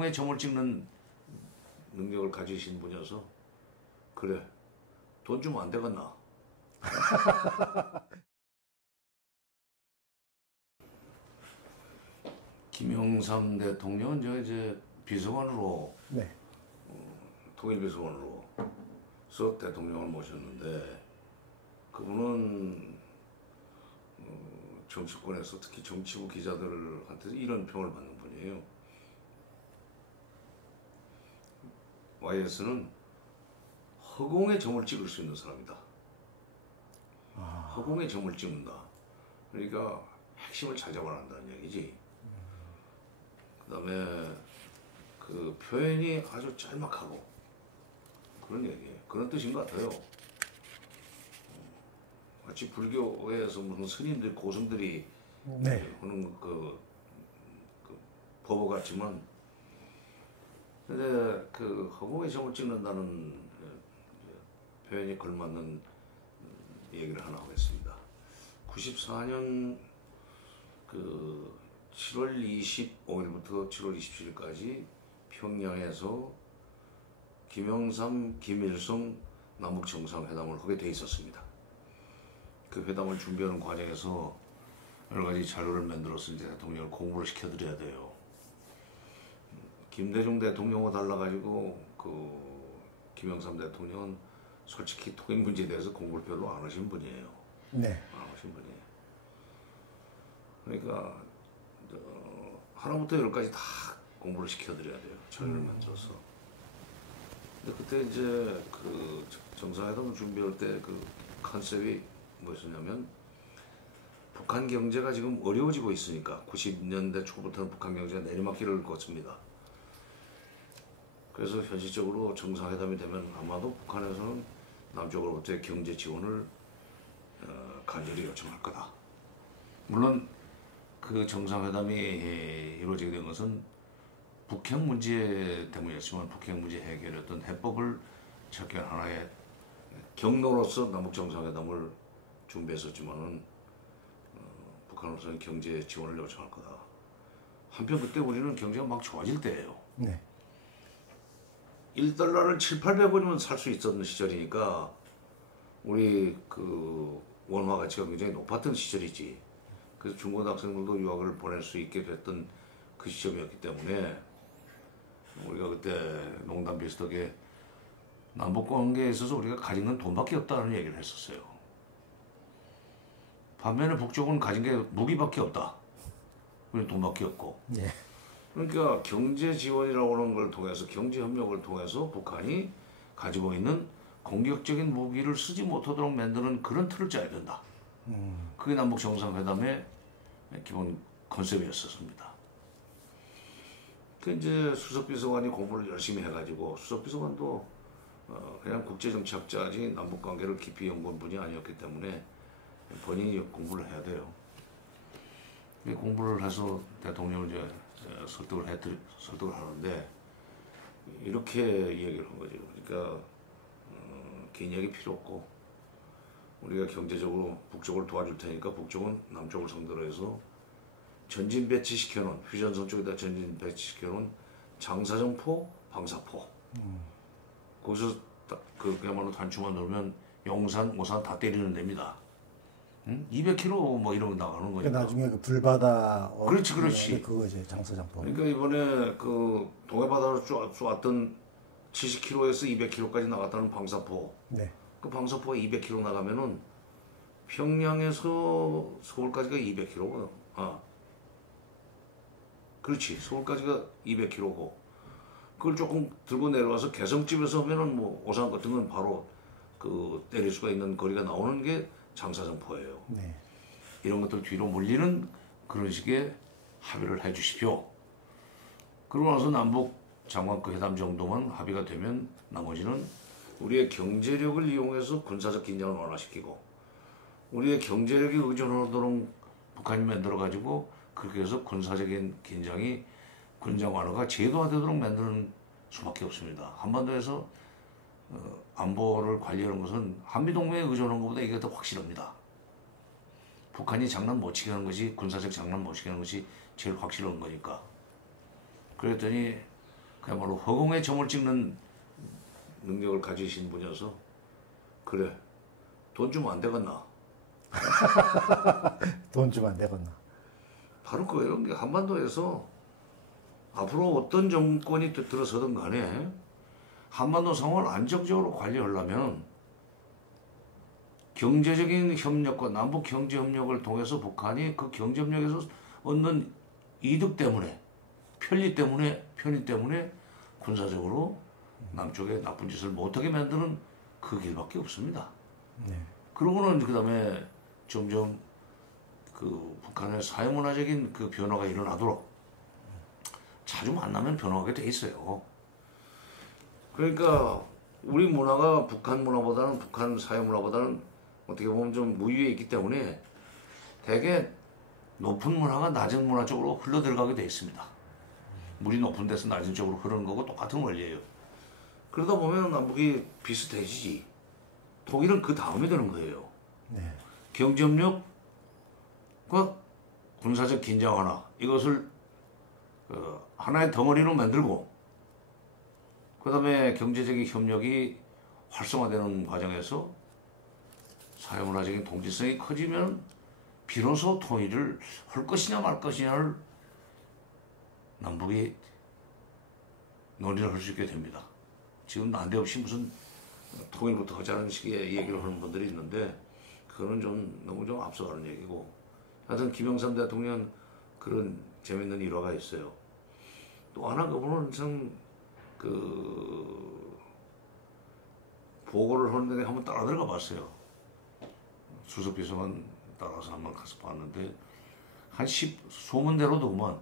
허공에 점을 찍는 능력을 가지신 분이어서 그래 돈 주면 안 되겠나. 김영삼 대통령은 저 이제 비서관으로 네. 통일비서관으로서 대통령을 모셨는데 그분은 정치권에서 특히 정치부 기자들한테 이런 평을 받는 분이에요. YS는 허공에 점을 찍을 수 있는 사람이다. 허공에 점을 찍는다. 그러니까 핵심을 잘 잡아야 한다는 얘기지. 그 다음에 그 표현이 아주 짤막하고 그런 얘기예요. 그런 뜻인 것 같아요. 마치 불교에서 무슨 스님들, 고승들이 네. 하는 그 법어 같지만 근데 그 허공에 점을 찍는다는 표현이 걸맞는 얘기를 하나 하겠습니다. 94년 그 7월 25일부터 7월 27일까지 평양에서 김영삼, 김일성 남북 정상회담을 하게 돼 있었습니다. 그 회담을 준비하는 과정에서 여러 가지 자료를 만들어서 이제 대통령을 공부를 시켜드려야 돼요. 김대중 대통령과 달라가지고 그 김영삼 대통령은 솔직히 통일 문제에 대해서 공부를 별로 안 하신 분이에요. 네. 안 하신 분이에요. 그러니까 하나부터 열까지 다 공부를 시켜드려야 돼요. 자료를 만들어서. 근데 그때 이제 그 정상회담을 준비할 때 그 컨셉이 뭐였냐면 북한 경제가 지금 어려워지고 있으니까 90년대 초부터는 북한 경제가 내리막길을 걷습니다. 그래서 현실적으로 정상회담이 되면 아마도 북한에서는 남쪽으로부터의 경제 지원을 간절히 요청할 거다. 물론 그 정상회담이 이루어지게 된 것은 북핵 문제 때문이었지만 북핵 문제 해결의 어떤 해법을 찾기 위한 하나의 경로로서 남북 정상회담을 준비했었지만은 북한으로서는 경제 지원을 요청할 거다. 한편 그때 우리는 경제가 막 좋아질 때예요. 네. 1달러를 7, 800원이면 살 수 있었던 시절이니까 우리 그 원화 가치가 굉장히 높았던 시절이지. 그래서 중고등학생들도 유학을 보낼 수 있게 됐던 그 시점이었기 때문에 우리가 그때 농담 비슷하게 남북 관계에 있어서 우리가 가진 건 돈밖에 없다는 얘기를 했었어요. 반면에 북쪽은 가진 게 무기밖에 없다. 우리는 돈밖에 없고. 네. 그러니까 경제 지원이라고 하는 걸 통해서 경제 협력을 통해서 북한이 가지고 있는 공격적인 무기를 쓰지 못하도록 만드는 그런 틀을 짜야 된다. 그게 남북 정상회담의 기본 컨셉이었었습니다. 그 이제 수석비서관이 공부를 열심히 해가지고 수석비서관도 그냥 국제정치학자지 남북 관계를 깊이 연구한 분이 아니었기 때문에 본인이 공부를 해야 돼요. 공부를 해서 대통령을 이제 설득을 하는데 이렇게 얘기를 한 거죠. 그러니까 긴 얘기 필요 없고 우리가 경제적으로 북쪽을 도와줄 테니까 북쪽은 남쪽을 상대로 해서 전진 배치시켜놓은 휴전선 쪽에다 전진 배치시켜놓은 장사정포, 방사포 거기서 그야말로 단추만 누르면 용산, 오산 다 때리는 데입니다. 200km 뭐 이러면 나가는 거니까. 나중에 그 불바다. 그렇지. 그거 이제 장사장포. 그러니까 이번에 그 동해바다로 쏘았던 70km에서 200km까지 나갔다는 방사포. 네. 그 방사포가 200km 나가면은 평양에서 서울까지가 200km거든. 그렇지. 서울까지가 200km고. 그걸 조금 들고 내려와서 개성집에서 하면은 뭐 오산 같은 건 바로 그 때릴 수가 있는 거리가 나오는 게 장사정포예요. 네. 이런 것들 뒤로 몰리는 그런 식의 합의를 해 주십시오. 그러고 나서 남북 장관급 회담 정도만 합의가 되면 나머지는 우리의 경제력을 이용해서 군사적 긴장을 완화시키고 우리의 경제력이 의존하도록 북한이 만들어가지고 그렇게 해서 군사적인 긴장이 군장 완화가 제도화되도록 만드는 수밖에 없습니다. 한반도에서 안보를 관리하는 것은 한미동맹에 의존하는 것보다 이게 더 확실합니다. 북한이 장난 못 치게 하는 것이 군사적 장난 못 치게 하는 것이 제일 확실한 거니까. 그랬더니 그야말로 허공에 점을 찍는 능력을 가지신 분이어서 그래 돈 주면 안 되겠나? 돈 주면 안 되겠나? 바로 그거예요. 한반도에서 앞으로 어떤 정권이 들어서든 간에 한반도 상황을 안정적으로 관리하려면 경제적인 협력과 남북 경제 협력을 통해서 북한이 그 경제 협력에서 얻는 이득 때문에 편리 때문에 군사적으로 남쪽에 나쁜 짓을 못하게 만드는 그 길밖에 없습니다. 네. 그러고는 그다음에 점점 그 북한의 사회문화적인 그 변화가 일어나도록 자주 만나면 변화하게 돼 있어요. 그러니까 우리 문화가 북한 문화보다는 북한 사회 문화보다는 어떻게 보면 좀 무위에 있기 때문에 대개 높은 문화가 낮은 문화 쪽으로 흘러 들어가게 돼 있습니다. 물이 높은 데서 낮은 쪽으로 흐르는 거고 똑같은 원리예요. 그러다 보면 남북이 비슷해지지. 통일은 그 다음에 되는 거예요. 네. 경제협력과 군사적 긴장 완화 이것을 하나의 덩어리로 만들고 그 다음에 경제적인 협력이 활성화되는 과정에서 사회문화적인 동질성이 커지면 비로소 통일을 할 것이냐 말 것이냐를 남북이 논의를 할 수 있게 됩니다. 지금 난데없이 무슨 통일부터 하자는 식의 얘기를 하는 분들이 있는데 그거는 좀 너무 좀 앞서가는 얘기고 하여튼 김영삼 대통령 그런 재밌는 일화가 있어요. 또 하나 그분은 참 그 보고를 하는데 한번 따라 들어가 봤어요. 수석비서관 따라서 한번 가서 봤는데 소문대로도만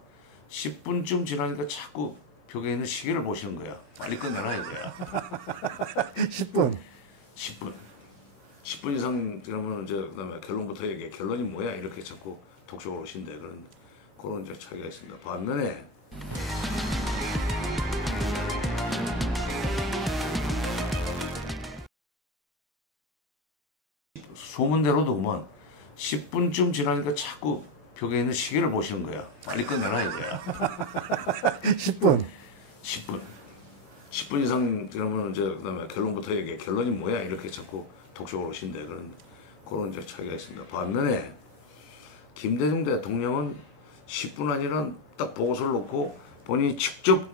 10분쯤 지나니까 자꾸 벽에 있는 시계를 보시는 거야. 빨리 끝내라 이거야. 10분. 10분 이상 지나면 이제 그다음에 결론부터 얘기해. 결론이 뭐야? 이렇게 자꾸 독촉을 오신대. 그런 이제 차이가 있습니다. 반면에 소문대로도만 10분쯤 지나니까 자꾸 벽에 있는 시계를 보시는 거야. 빨리 끝내라 이거야. 10분. 10분 이상 지나면 이제 그다음에 결론부터 얘기해. 결론이 뭐야? 이렇게 자꾸 독촉을 오신대. 그런 이제 차이가 있습니다. 반면에 김대중 대통령은 10분 아니라 딱 보고서를 놓고 본인이 직접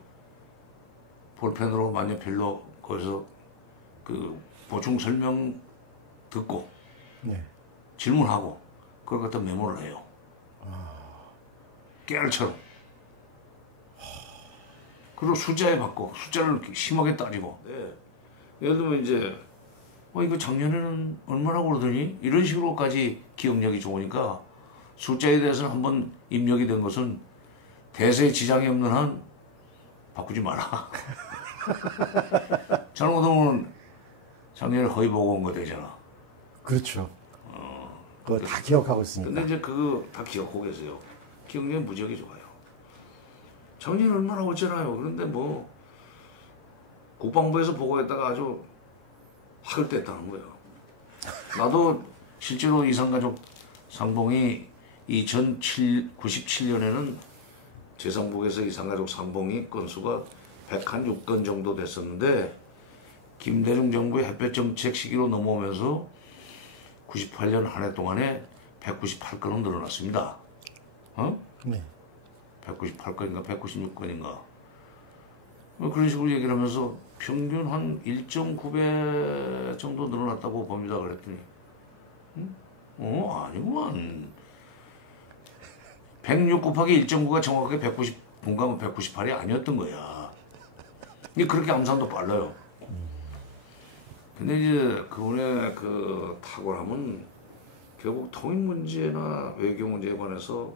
볼펜으로 만년필로 거기서 그 보충 설명 듣고 네. 질문하고 그걸 갖다 메모를 해요. 깨알처럼. 그리고 숫자에 받고 숫자를 심하게 따지고. 네. 예를 들면 이제 이거 작년에는 얼마라고 그러더니 이런 식으로까지 기억력이 좋으니까 숫자에 대해서는 한번 입력이 된 것은 대세에 지장이 없는 한 바꾸지 마라. 잘못하면 작년에 거의 보고 온 거 되잖아. 그렇죠. 그거 다 기억하고 있으니까. 근데 이제 그거 다 기억하고 계세요. 기억력이 무지하게 좋아요. 작년에 얼마나 어쩌나요. 그런데 뭐 국방부에서 보고했다가 아주 학을 뗐다는 거예요. 나도 실제로 이산가족 상봉이 97년에는 제3국에서 이산가족 상봉이 건수가 106건 정도 됐었는데 김대중 정부의 햇볕 정책 시기로 넘어오면서 98년 한 해 동안에 198건은 늘어났습니다. 네. 198건인가 196건인가 그런 식으로 얘기를 하면서 평균 한 1.9배 정도 늘어났다고 봅니다. 그랬더니 아니구만. 106 곱하기 1.9가 정확하게 190 분감은 198이 아니었던 거야. 이게 그렇게 암산도 빨라요. 근데 이제 그분의 그 탁월함은 결국 통일 문제나 외교 문제에 관해서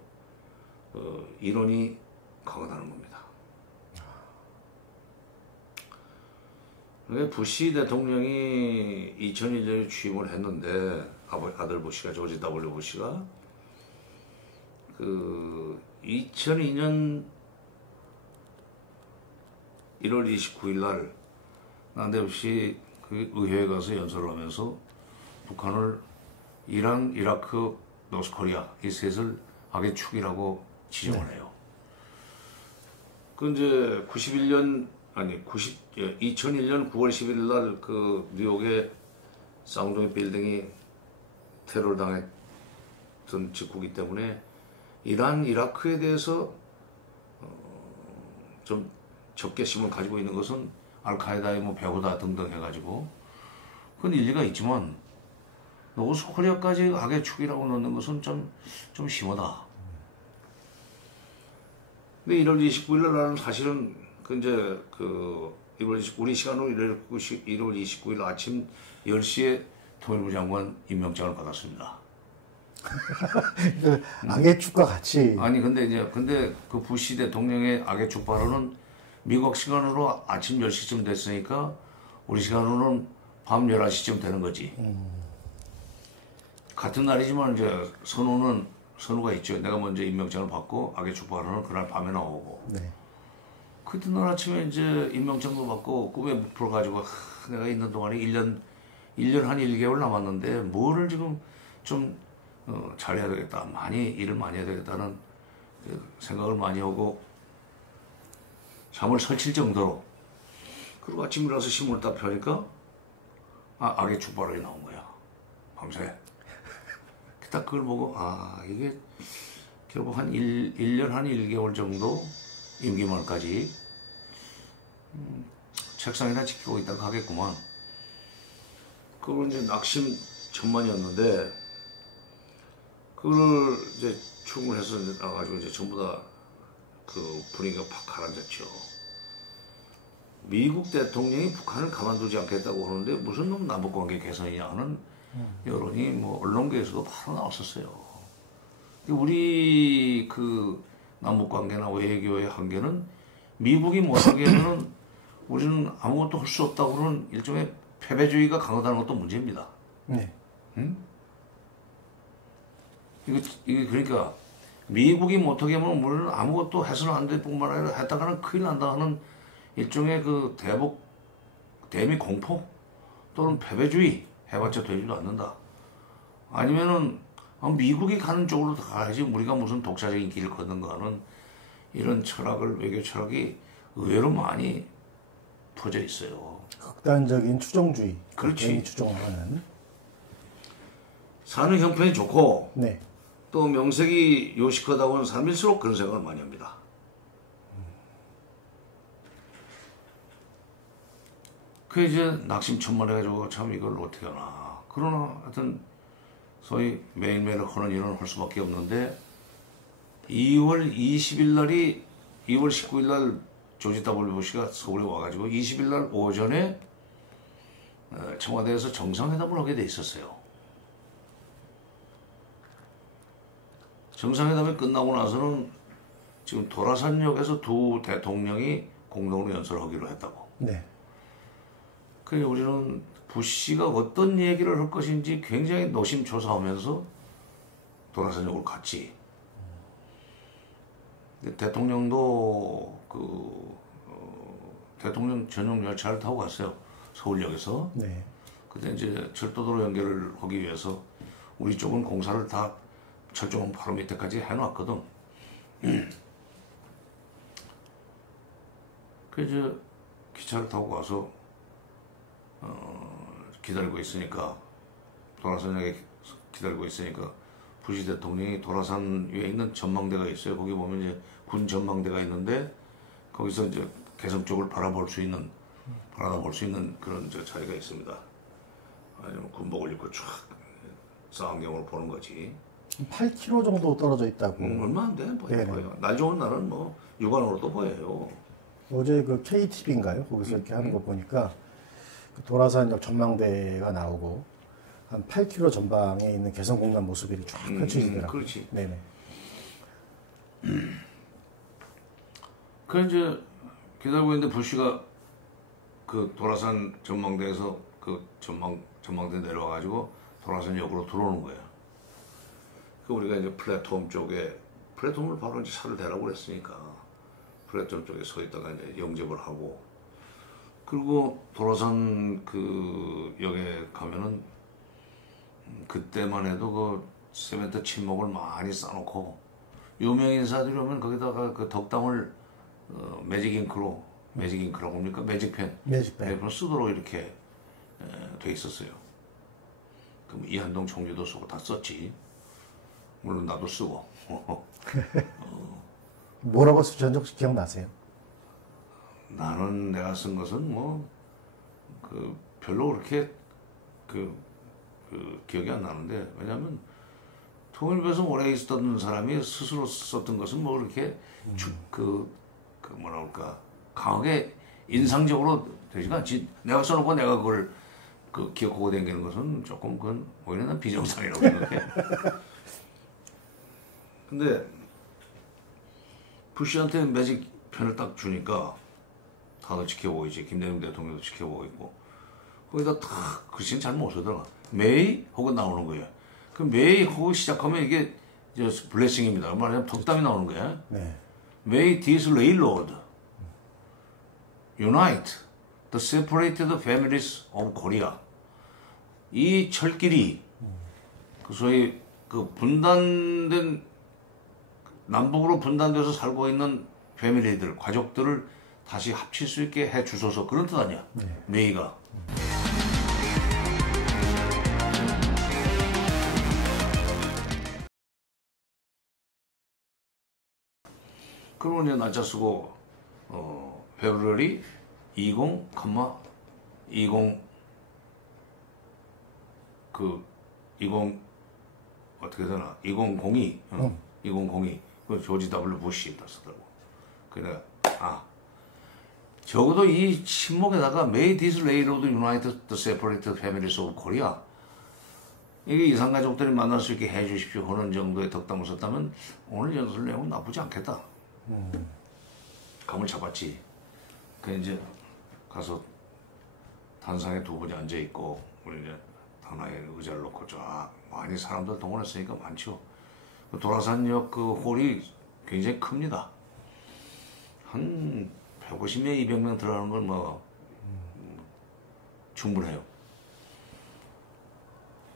이론이 강하다는 겁니다. 부시 대통령이 2001년에 취임을 했는데 아들 부시가 조지 W 부시가 그 2002년 1월 29일 날 난데없이 그 의회에 가서 연설을 하면서 북한을 이란, 이라크, 노스코리아 이 셋을 악의 축이라고 지정을 해요. 그 이제 91년 아니 2001년 9월 11일 날 그 뉴욕의 쌍둥이 빌딩이 테러를 당했던 직후이기 때문에 이란, 이라크에 대해서 좀 적개심을 가지고 있는 것은 알카에다의 뭐 배후다 등등 해가지고 그건 일리가 있지만 노스코리아까지 악의 축이라고 넣는 것은 좀 심하다. 근데 1월 29일 날 나는 사실은 그 이제 그 1월 29일 우리 시간으로 1월 29일 아침 10시에 통일부 장관 임명장을 받았습니다. 그 악의 축과 같이 아니 근데 그 부시 대통령의 악의 축 발언은 미국 시간으로 아침 10시쯤 됐으니까 우리 시간으로는 밤 11시쯤 되는 거지. 같은 날이지만 이제 선우가 있죠. 내가 먼저 임명장을 받고 악의 축 발언은 그날 밤에 나오고. 네. 그날 아침에 이제 임명장도 받고 꿈에 목표를 가지고 내가 있는 동안에 1년 한 1개월 남았는데 뭐를 지금 좀 잘해야 되겠다. 일을 많이 해야 되겠다는 그 생각을 많이 하고 잠을 설칠 정도로 그리고 아침 일어나서 신문을 딱 펴니까 악의 축 발언이 나온 거야. 밤새. 딱 그걸 보고 이게 결국 한 1년 한 1개월 정도 임기 말까지 책상에다 지키고 있다가 하겠구만. 그걸 이제 낙심 천만이었는데 그걸 이제 출근해서 나가지고 이제 전부 다 그 분위기가 팍 가라앉았죠. 미국 대통령이 북한을 가만두지 않겠다고 하는데 무슨 놈 남북관계 개선이냐 하는 여론이 뭐 언론계에서도 바로 나왔었어요. 우리 그 남북관계나 외교의 한계는 미국이 못하게 하면은 우리는 아무것도 할 수 없다고 하는 일종의 패배주의가 강하다는 것도 문제입니다. 네. 응? 이게 그러니까 미국이 못하게 하면 우리는 아무것도 해서는 안 될 뿐만 아니라 했다가는 큰일 난다 하는 일종의 그 대미 공포 또는 패배주의 해봤자 되지도 않는다. 아니면은 미국이 가는 쪽으로 가야지 우리가 무슨 독자적인 길을 걷는가 하는 이런 외교 철학이 의외로 많이 퍼져 있어요. 극단적인 추종주의. 그렇지. 추종하는. 사는 형편이 좋고 네. 또 명색이 요식하다고 하는 사람일수록 그런 생각을 많이 합니다. 그 이제 낙심천만해가지고 참 이걸 어떻게 하나. 그러나 하여튼 소위 매일매일 하는 일은 할 수밖에 없는데 2월 19일 날 조지 W 부시가 서울에 와가지고 20일 날 오전에 청와대에서 정상회담을 하게 돼 있었어요. 정상회담이 끝나고 나서는 지금 도라산역에서 두 대통령이 공동으로 연설하기로 했다고. 네. 그래서 우리는 부시가 어떤 얘기를 할 것인지 굉장히 노심초사하면서 도라산역으로 갔지. 대통령도 대통령 전용 열차를 타고 갔어요. 서울역에서. 네. 그때 이제 철도도로 연결을 하기 위해서 우리 쪽은 공사를 다 철종은 바로 밑에까지 해놨거든. 그래서 기차를 타고 가서 기다리고 있으니까 도라산역에 기다리고 있으니까 부시 대통령이 도라산 위에 있는 전망대가 있어요. 거기 보면 이제 군 전망대가 있는데 거기서 이제 개성 쪽을 바라볼 수 있는 그런 저 자리가 있습니다. 아니면 군복을 입고 쫙 쌍안경으로 보는 거지. 8km 정도 떨어져 있다고. 얼마 안 돼. 보여요. 날 좋은 날은 뭐 육안으로도 보여요. 어제 그 KTV인가요? 거기서 이렇게 하는 거 보니까 그 도라산역 전망대가 나오고 한 8km 전방에 있는 개성공단 모습이 쫙 펼쳐지더라고요. 그렇지. 네네. 그 이제 기다리고 있는데 부시가 그 도라산 전망대에서 그 전망대 내려와가지고 도라산역으로 들어오는 거예요. 그 우리가 이제 플랫폼을 바로 이제 차를 대라고 그랬으니까 플랫폼 쪽에 서 있다가 이제 영접을 하고 그리고 도라산 그 역에 가면은 그때만 해도 그 세멘트 침목을 많이 쌓아놓고 유명 인사들이 오면 거기다가 그 덕담을 매직 잉크로 매직 잉크라고 합니까? 매직펜. 매직펜. 매직펜 쓰도록 이렇게 돼 있었어요. 그럼 이한동 총리도 쓰고 다 썼지. 물론 나도 쓰고. 뭐라고 쓰셨는지 혹시 기억나세요? 나는 내가 쓴 것은 별로 그렇게 기억이 안 나는데, 왜냐면 통일부에서 오래 있었던 사람이 스스로 썼던 것은 뭐 그렇게 뭐라 그럴까, 강하게 인상적으로 되지가 않지. 내가 써놓고 내가 그걸 기억하고 다니는 것은 조금 그건 오히려 난 비정상이라고 생각해. 근데 부시한테 매직 편을 딱 주니까 다들 지켜보고 있지. 김대중 대통령도 지켜보고 있고, 거기다 다 글씨는 잘 못 쓰더라. 메이 혹은 나오는 거예요. 그 메이 하고 시작하면 이게 블레싱입니다. 말하자면 덕담이 나오는 거야. 네. May this railroad unite the separated families of Korea. 이 철길이 소위 분단된, 남북으로 분단돼서 살고 있는 패밀리들, 가족들을 다시 합칠 수 있게 해 주소서, 그런 뜻 아니야. 네. 메이가. 그러면 이제 날짜 쓰고 February 20, 20 어떻게 되나? 2002 2002 그 조지 W 부시다 쓰더라고. 그래 적어도 이 침묵에다가 May this railroad unite the separated families of Korea, 이게 이산 가족들이 만날 수 있게 해주십시오 하는 정도의 덕담을 썼다면 오늘 연설 내용은 나쁘지 않겠다. 감을 잡았지. 그 이제 가서 단상에 두 분이 앉아 있고, 우리 이제 하나의 의자를 놓고 쫙 많이 사람들 동원했으니까 많죠. 도라산역 그 홀이 굉장히 큽니다. 한 150명, 200명 들어가는 건 뭐 충분해요.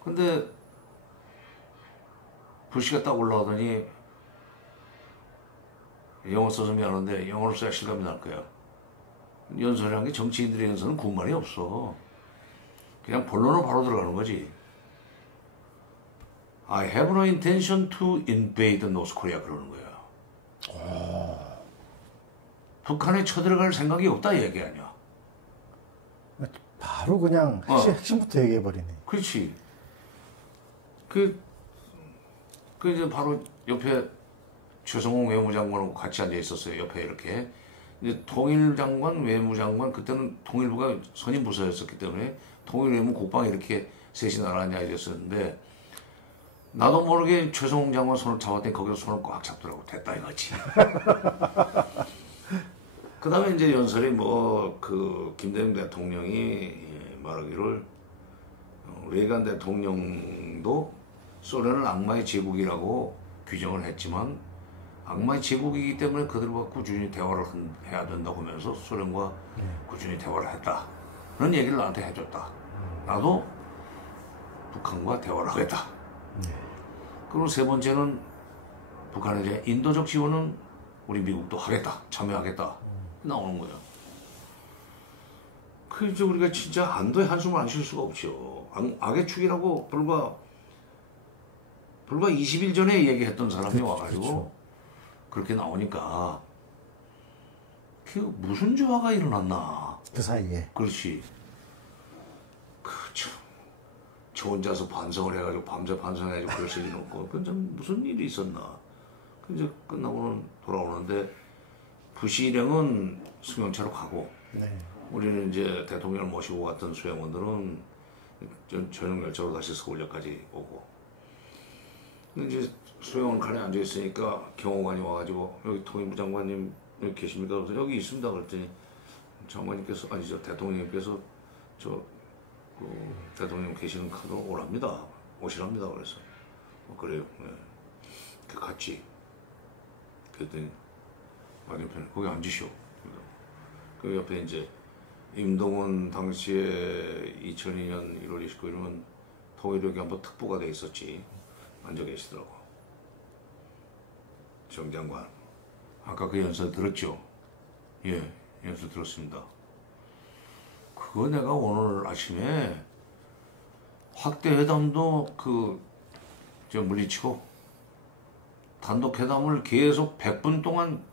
근데 부시가 딱 올라오더니, 영어 써서 미안한데 영어로 써야 실감이 날 거야. 연설이란 게 정치인들의 연설은 군말이 없어. 그냥 본론으로 바로 들어가는 거지. I have no intention to invade North Korea, 그러는 거야. 북한에 쳐들어갈 생각이 없다 이 얘기 아니야. 바로 그냥 핵심부터 얘기해버리네. 그렇지. 이제 바로 옆에 최성홍 외무장관하고 같이 앉아 있었어요. 옆에 이렇게. 이제 통일장관, 외무장관, 그때는 통일부가 선임 부서였었기 때문에 통일외무 국방 이렇게 셋이 나란히 앉아 있었는데, 나도 모르게 최성홍 장관 손을 잡았더니 거기서 손을 꽉 잡더라고. 됐다 이거지. 그 다음에 이제 연설이 김대중 대통령이 말하기를, 레이간 대통령도 소련을 악마의 제국이라고 규정을 했지만 악마의 제국이기 때문에 그들과 꾸준히 대화를 해야 된다고 하면서 소련과 꾸준히 대화를 했다. 그런 얘기를 나한테 해줬다. 나도 북한과 대화를 하겠다. 그리고 세 번째는 북한에 대한 인도적 지원은 우리 미국도 하겠다. 참여하겠다. 나오는 거야. 그래서 우리가 진짜 안도의 한숨을 안 쉴 수가 없죠. 악의 축이라고 불과 20일 전에 얘기했던 사람이 와가지고 그렇죠. 그렇게 나오니까 그 무슨 조화가 일어났나. 그 사이에. 그렇지. 저 혼자서 반성을 해가지고 밤새 반성해가지고 글 쓰기놓고 그건 참 무슨 일이 있었나. 이제 끝나고는 돌아오는데 부시 일행은 수용차로 가고, 우리는 이제 대통령을 모시고 갔던 수행원들은 저녁 열차로 다시 서울역까지 오고. 근데 이제 수행원 칸에 앉아 있으니까 경호관이 와가지고 여기 통일부 장관님 여기 계십니까? 그래서 여기 있습니다. 그랬더니 장관님께서, 아니 저 대통령님께서 대통령 계시는 칸으로 오랍니다. 오시랍니다. 그래서 그래요. 네. 그 갔지. 그랬더니 맞은편에 거기 앉으시오. 그 옆에 이제 임동원 당시에 2002년 1월 29일이면 통일역이 한번 특보가 돼 있었지. 앉아 계시더라고. 정 장관. 아까 그 연설 들었죠? 예. 연설 들었습니다. 그거 내가 오늘 아침에 확대회담도 물리치고 단독회담을 계속 100분 동안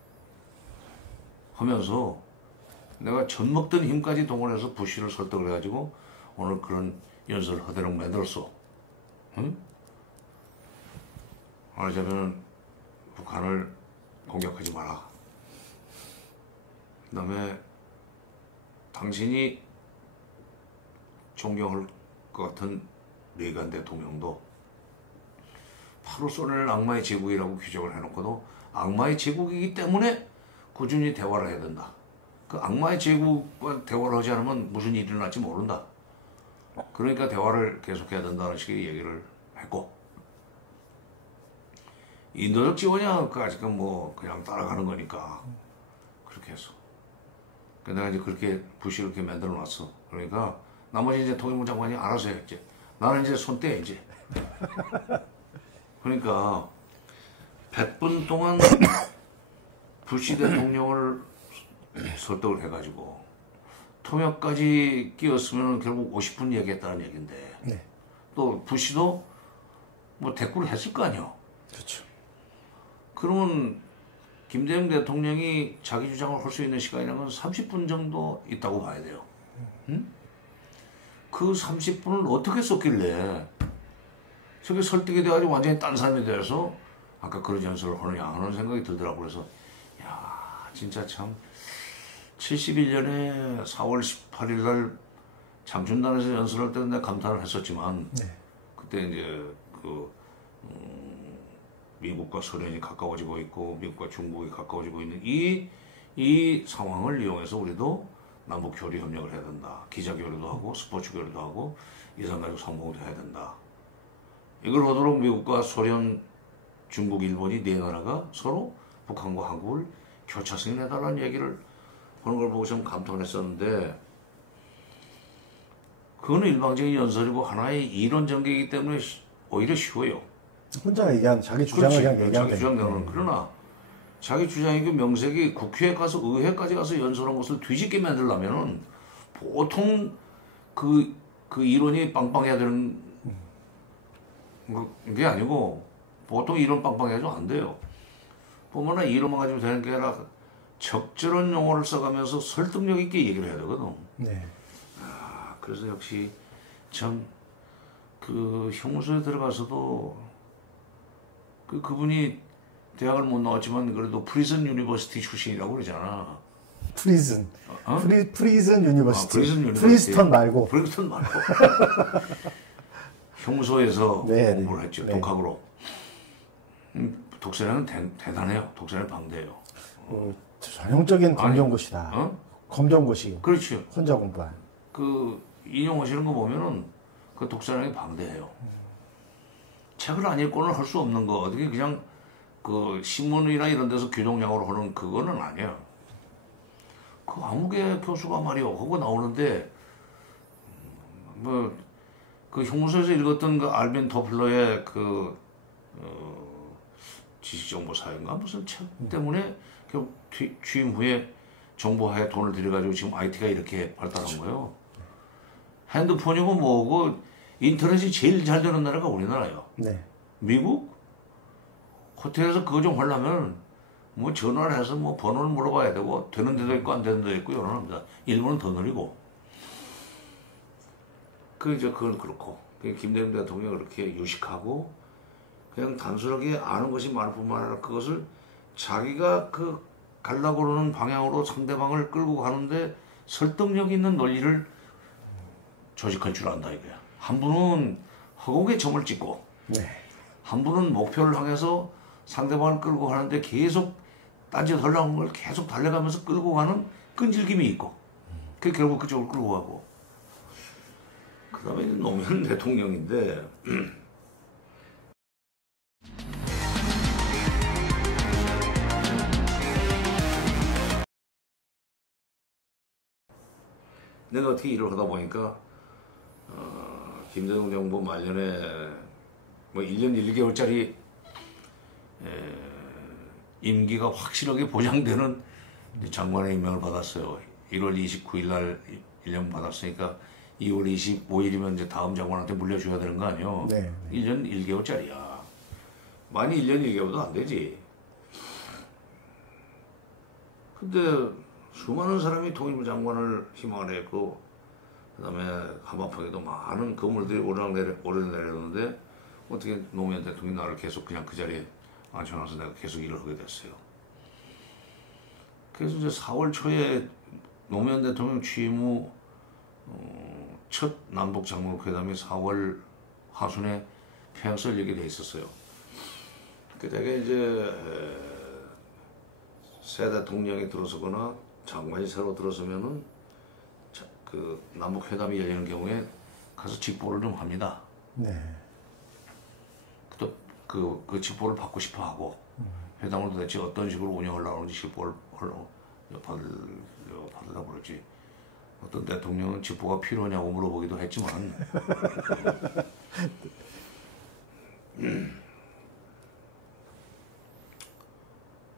하면서 내가 젖먹던 힘까지 동원해서 부시를 설득을 해가지고 오늘 그런 연설을 하도록 만들었어. 응? 말하자면 북한을 공격하지 마라. 그 다음에 당신이 존경할 것 같은 레이간 대통령도 바로 소련을 악마의 제국이라고 규정을 해놓고도 악마의 제국이기 때문에 꾸준히 대화를 해야 된다. 그 악마의 제국과 대화를 하지 않으면 무슨 일이 일어날지 모른다. 그러니까 대화를 계속해야 된다는 식의 얘기를 했고, 인도적 지원이야 그 아직은 뭐 그냥 따라가는 거니까 그렇게 했어. 내가 이제 그렇게 부시를 이렇게 만들어 놨어. 그러니까 나머지 이제 통일부 장관이 알아서 해. 이제 나는 이제 손 떼 이제. 그러니까 100분 동안 부시 대통령을 설득을 해가지고 통역까지 끼웠으면 결국 50분 얘기했다는 얘긴데, 네. 또 부시도 뭐 대꾸를 했을 거 아니야. 그렇죠. 그러면 김대중 대통령이 자기 주장을 할 수 있는 시간이라는 건 30분 정도 있다고 봐야 돼요. 응? 그 30분을 어떻게 썼길래 저게 설득이 돼가지고 완전히 딴 사람이 돼서 아까 그런 연설을 하느냐 하는 생각이 들더라고요. 그래서 야 진짜 참 71년에 4월 18일 날 장춘단에서 연설할 때는 내가 감탄을 했었지만, 네. 그때 이제 미국과 소련이 가까워지고 있고 미국과 중국이 가까워지고 있는 이 상황을 이용해서 우리도 남북 교류 협력을 해야 된다. 기자 교류도 하고 스포츠 교류도 하고 이산가족 상봉도 해야 된다. 이걸 하도록 미국과 소련, 중국, 일본이 네 나라가 서로 북한과 한국을 교차 승인해달라는 얘기를 하는 걸 보고 좀 감탄을 했었는데, 그거는 일방적인 연설이고 하나의 이론 전개이기 때문에 오히려 쉬워요. 혼자 얘기한 자기 주장을 그냥 얘기하면 자기 주장대로는. 그러나 자기 주장이고 명색이 국회에 가서 의회까지 가서 연설한 것을 뒤집게 만들려면은 보통 그 이론이 빵빵해야 되는 게 아니고 보통 이론 빵빵해도 안 돼요. 보면은 이론만 가지고 되는 게 아니라 적절한 용어를 써가면서 설득력 있게 얘기를 해야 되거든. 네. 그래서 역시 참 그 형무소에 들어가서도 그분이 대학을 못 나왔지만 그래도 프리즌 유니버시티 출신이라고 그러잖아. 프리즌. 프리즌 유니버시티. 프리즌 유니버시티. 프리스턴 말고. 프리스턴 말고. 형무소에서 네, 공부를 했죠. 네. 독학으로. 독서량은 대단해요. 독서량 방대해요. 전형적인 검정고시다. 검정고시. 그렇죠. 혼자 공부한. 그 인용하시는 거 보면은 그 독서량이 방대해요. 책을 안 읽고는 할 수 없는 거. 어떻게 그냥 그 신문이나 이런 데서 교정량으로 하는 그거는 아니야. 그 아무개 교수가 말이요. 그거 나오는데 뭐 그 형무소에서 읽었던 그 알빈 토플러의 지식정보사인가 무슨 책 때문에 결국 취임 후에 정보화에 돈을 들여가지고 지금 IT가 이렇게 발달한 거예요. 핸드폰이고 뭐고 인터넷이 제일 잘 되는 나라가 우리나라예요. 네. 미국? 호텔에서 그거 좀 하려면 뭐 전화를 해서 뭐 번호를 물어봐야 되고 되는 데도 있고 안 되는 데도 있고 여러 합니다. 일본은 더 느리고. 그건 그렇고. 김대중 대통령이 그렇게 유식하고 그냥 단순하게 아는 것이 많을 뿐만 아니라 그것을 자기가 가려고 그러는 방향으로 상대방을 끌고 가는데 설득력 있는 논리를 조직할 줄 안다 이거야. 한 분은 허공에 점을 찍고, 네. 한 분은 목표를 향해서 상대방을 끌고 가는데 계속 딴짓 하려는 걸 계속 달려가면서 끌고 가는 끈질김이 있고, 그 결국 그쪽을 끌고 가고. 그 다음에 노무현 대통령인데, 내가 어떻게 일을 하다 보니까 김대중 정부 말년에 뭐 1년 1개월짜리 임기가 확실하게 보장되는 이제 장관의 임명을 받았어요. 1월 29일 날 임명 받았으니까 2월 25일이면 이제 다음 장관한테 물려줘야 되는 거 아니에요? 네. 1년 1개월짜리야. 많이 1년 1개월도 안 되지. 근데 수많은 사람이 통일부 장관을 희망을 했고, 그 다음에 한반도에도 많은 건물들이 오르내렸는데, 어떻게 노무현 대통령이 나를 계속 그냥 그 자리에 앉혀놔서 내가 계속 일을 하게 됐어요. 그래서 이제 4월 초에 노무현 대통령 취임 후 첫 남북 장관회담이 4월 하순에 평양에서 열리게 돼 있었어요. 그때 이제 새 대통령이 들어서거나 장관이 새로 들어서면은 그 남북 회담이 열리는 경우에 가서 직보를 좀 합니다. 네. 또 그 직보를 받고 싶어 하고 회담을 도대체 어떤 식으로 운영하려고 하는지 직보를 받으려고 그러지. 어떤 대통령은 직보가 필요하냐고 물어보기도 했지만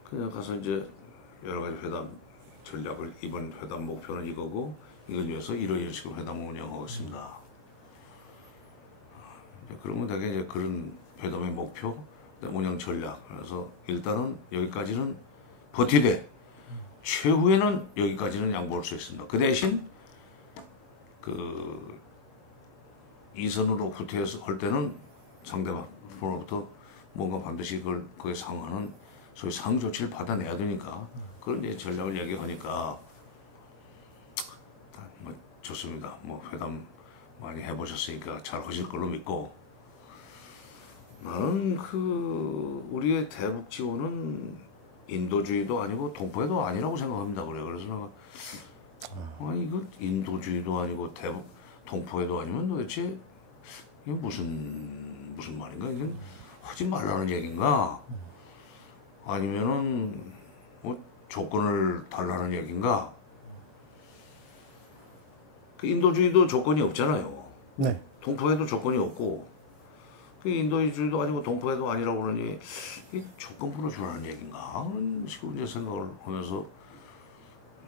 그냥 가서 이제 여러 가지 회담 전략을, 이번 회담 목표는 이거고 이걸 위해서 이런 식으로 회담을 운영하고 있습니다. 그러면 되게 이제 그런 회담의 목표, 운영 전략. 그래서 일단은 여기까지는 버티되 최후에는 여기까지는 양보할 수 있습니다. 그 대신 그 이선으로 후퇴해서 할 때는 상대방으로부터 뭔가 반드시 그에 상응하는 소위 상응 조치를 받아내야 되니까 그런 이제 전략을 얘기하니까 뭐 좋습니다. 뭐 회담 많이 해보셨으니까 잘 하실 걸로 믿고, 나는 그 우리의 대북 지원은 인도주의도 아니고 동포애도 아니라고 생각합니다. 그래서 내가 이거 인도주의도 아니고 대북 동포애도 아니면 도대체 이게 무슨 말인가? 이게 하지 말라는 얘기인가? 아니면은 뭐 조건을 달라는 얘기인가? 그 인도주의도 조건이 없잖아요. 네. 동포애도 조건이 없고, 그 인도주의도 아니고 동포애도 아니라고 그러니 이 조건 풀어주라는 얘기인가? 그런 식으로 이제 생각을 하면서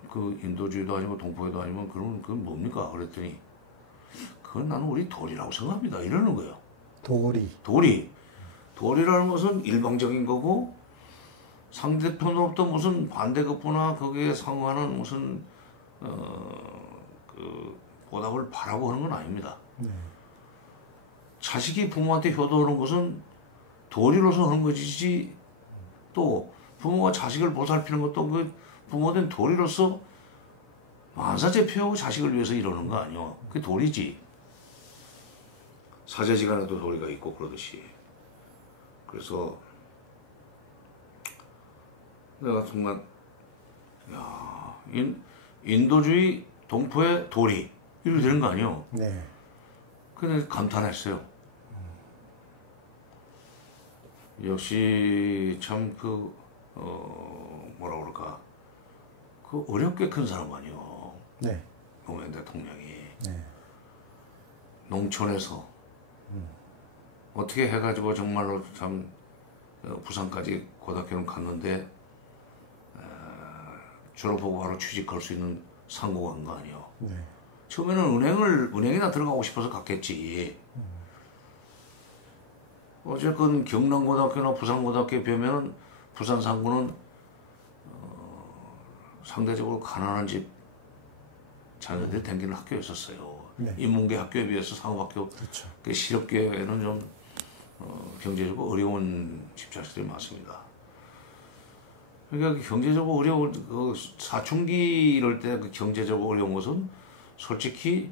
그 인도주의도 아니고 동포애도 아니면 그러면 그건 뭡니까? 그랬더니 그건 나는 우리 도리라고 생각합니다. 이러는 거예요. 도리라는 것은 일방적인 거고 상대편으로부터 무슨 반대급부나 거기에 상응하는 무슨 그 보답을 바라고 하는 건 아닙니다. 네. 자식이 부모한테 효도하는 것은 도리로서 하는 것이지, 또 부모가 자식을 보살피는 것도 그 부모된 도리로서 만사제표하고 자식을 위해서 이러는 거 아니요. 그게 도리지. 사제지간에도 도리가 있고 그러듯이. 그래서 내가 정말 인도주의 동포의 도리 이렇게 되는 거 아니요. 네. 근데 감탄했어요. 역시 참 뭐라 그럴까, 그 어렵게 큰 사람 아니요. 네. 노무현 대통령이 네. 농촌에서 어떻게 해가지고 정말로 참 부산까지 고등학교는 갔는데 졸업하고 바로 취직할 수 있는 상고가 한 거 아니요. 네. 처음에는 은행이나 들어가고 싶어서 갔겠지. 어쨌건 경남고등학교나 부산고등학교에 비하면 부산 상구는 상대적으로 가난한 집 자녀들이 다니는 학교였었어요. 네. 인문계 학교에 비해서 상업학교, 그렇죠. 그 실업계에는 좀 경제적으로 어려운 집 자식들이 많습니다. 그러니까 경제적으로 어려운 그 사춘기 이럴 때 그 경제적으로 어려운 것은 솔직히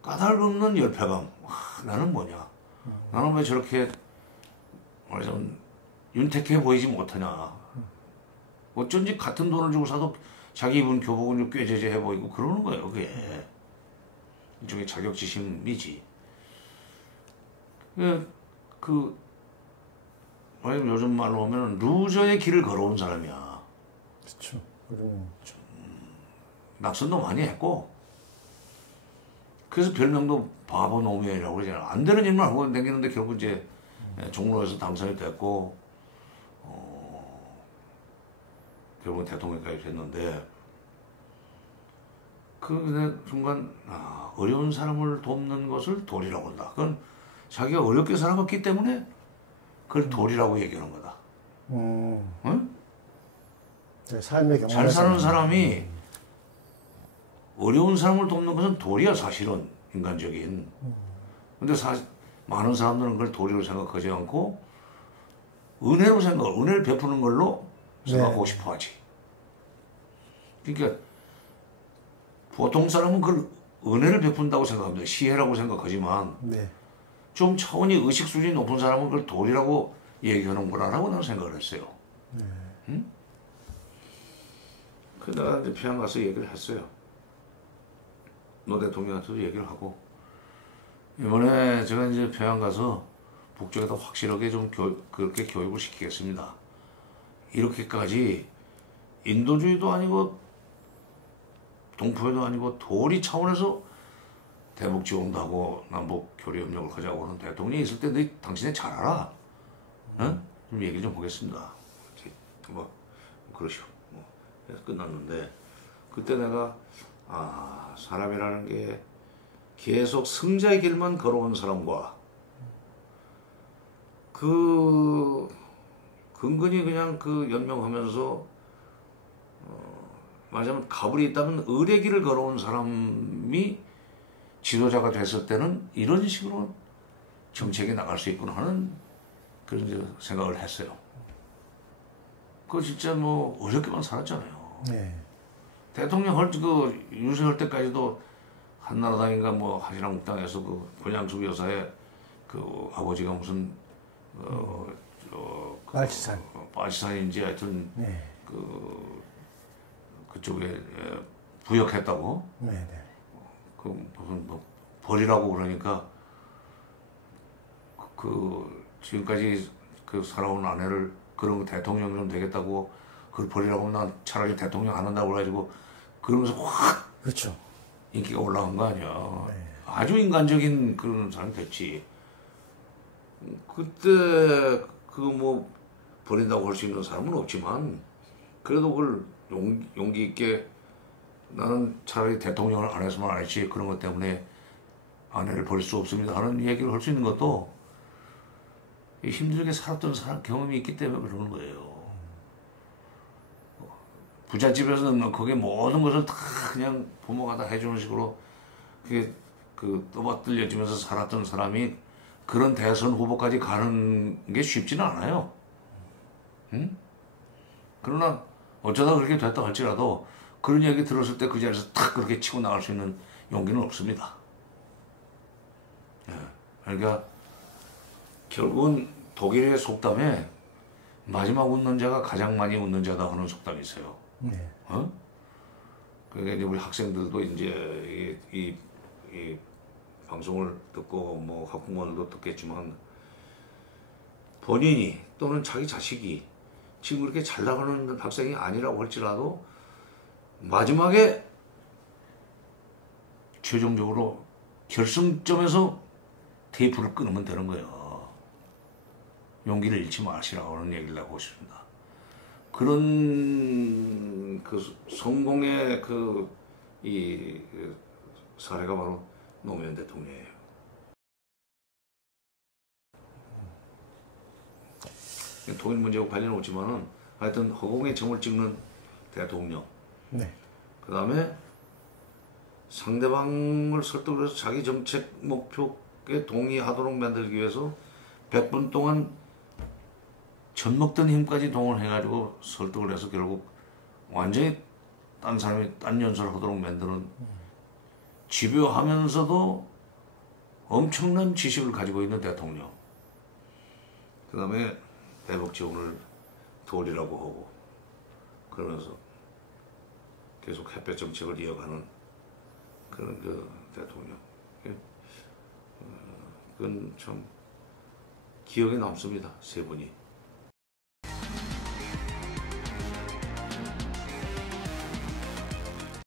까닭없는 열패감. 나는 뭐냐? 나는 왜 저렇게 말하자면 윤택해 보이지 못하냐? 어쩐지 같은 돈을 주고 사도 자기 입은 교복은 좀 꾀죄죄해 보이고 그러는 거예요. 그게 일종의 자격지심이지. 말하자면 요즘 말로 하면 루저의 길을 걸어온 사람이야. 그렇죠. 그러면 낙선도 많이 했고, 그래서 별명도 바보 노무현이라고 그러잖아. 안 되는 일만 하고 다니는데 결국 이제 종로에서 당선이 됐고, 결국은 대통령까지 됐는데 그 순간 어려운 사람을 돕는 것을 도리라고 한다. 그건 자기가 어렵게 살아봤기 때문에 그걸 도리라고 얘기하는 거다. 응? 삶의 경험 잘 사는 사람이 어려운 사람을 돕는 것은 도리야, 사실은 인간적인. 근데 많은 사람들은 그걸 도리로 생각하지 않고 은혜를 베푸는 걸로 생각하고 싶어 하지. 그러니까 보통 사람은 그걸 은혜를 베푼다고 생각합니다. 시혜라고 생각하지만 좀 차원이 의식 수준이 높은 사람은 그걸 도리라고 얘기하는 거라고 나는 생각을 했어요. 응? 그 내가 이제 평양 가서 얘기를 했어요. 노 대통령한테도 얘기를 하고 이번에 제가 이제 평양 가서 북쪽에다 확실하게 좀 그렇게 교육을 시키겠습니다. 이렇게까지 인도주의도 아니고 동포도 아니고 도리 차원에서 대북 지원도 하고 남북 교류 협력을 하자고 하는 대통령이 있을 때 당신이 잘 알아. 응? 좀 얘기 좀 보겠습니다. 뭐 그러시오. 뭐 그래서 끝났는데 그때 내가 사람이라는 게 계속 승자의 길만 걸어온 사람과 그 근근히 그냥 그 연명하면서 말하자면 가불이 있다면 을의 길을 걸어온 사람이 지도자가 됐을 때는 이런 식으로 정책이 나갈 수 있구나 하는 그런 이제 생각을 했어요. 그거 진짜 뭐 어렵게만 살았잖아요. 대통령 유세할 때까지도 한나라당인가 뭐 한신한국당에서 그 권양숙 여사의 그 아버지가 무슨 빨치산인지 하여튼 그쪽에 부역했다고. 그 무슨 뭐 벌이라고 그러니까 지금까지 그 살아온 아내를 그런 대통령 좀 되겠다고 그걸 벌이라고 하면 난 차라리 대통령 안 한다고 그래가지고 그러면서 확 그렇죠. 인기가 올라간 거 아니야. 아주 인간적인 그런 사람이 됐지. 그때 그거 뭐 버린다고 할 수 있는 사람은 없지만 그래도 그걸 용기 있게 나는 차라리 대통령을 안 했으면 안 했지 그런 것 때문에 아내를 버릴 수 없습니다 하는 얘기를 할 수 있는 것도 힘들게 살았던 사람 경험이 있기 때문에 그러는 거예요. 부잣집에서는 거기에 모든 것을 다 그냥 부모가 다 해주는 식으로 그게 떠받들려지면서 살았던 사람이 그런 대선 후보까지 가는 게 쉽지는 않아요. 응? 그러나 어쩌다 그렇게 됐다 할지라도 그런 얘기 들었을 때 그 자리에서 탁 그렇게 치고 나갈 수 있는 용기는 없습니다. 그러니까 결국은 독일의 속담에 마지막 웃는 자가 가장 많이 웃는 자다 하는 속담이 있어요. 그러니까 이제 우리 학생들도 이제 이 방송을 듣고 뭐 학부모들도 듣겠지만 본인이 또는 자기 자식이 지금 그렇게 잘 나가는 학생이 아니라고 할지라도 마지막에 최종적으로 결승점에서 테이프를 끊으면 되는 거예요. 용기를 잃지 마시라고 하는 얘기를 하고 싶습니다. 그런 성공의 이 사례가 바로 노무현 대통령이에요. 통일 문제하고 관련 없지만은 하여튼 허공에 점을 찍는 대통령. 그 다음에 상대방을 설득을 해서 자기 정책 목표에 동의하도록 만들기 위해서 100분 동안 젖먹던 힘까지 동원해가지고 설득을 해서 결국 완전히 딴 사람이 딴 연설을 하도록 만드는 집요하면서도 엄청난 지식을 가지고 있는 대통령. 그 다음에 대북 지원을 도리라고 하고 그러면서 계속 햇볕 정책을 이어가는 그런 대통령. 그건 참 기억에 남습니다. 세 분이.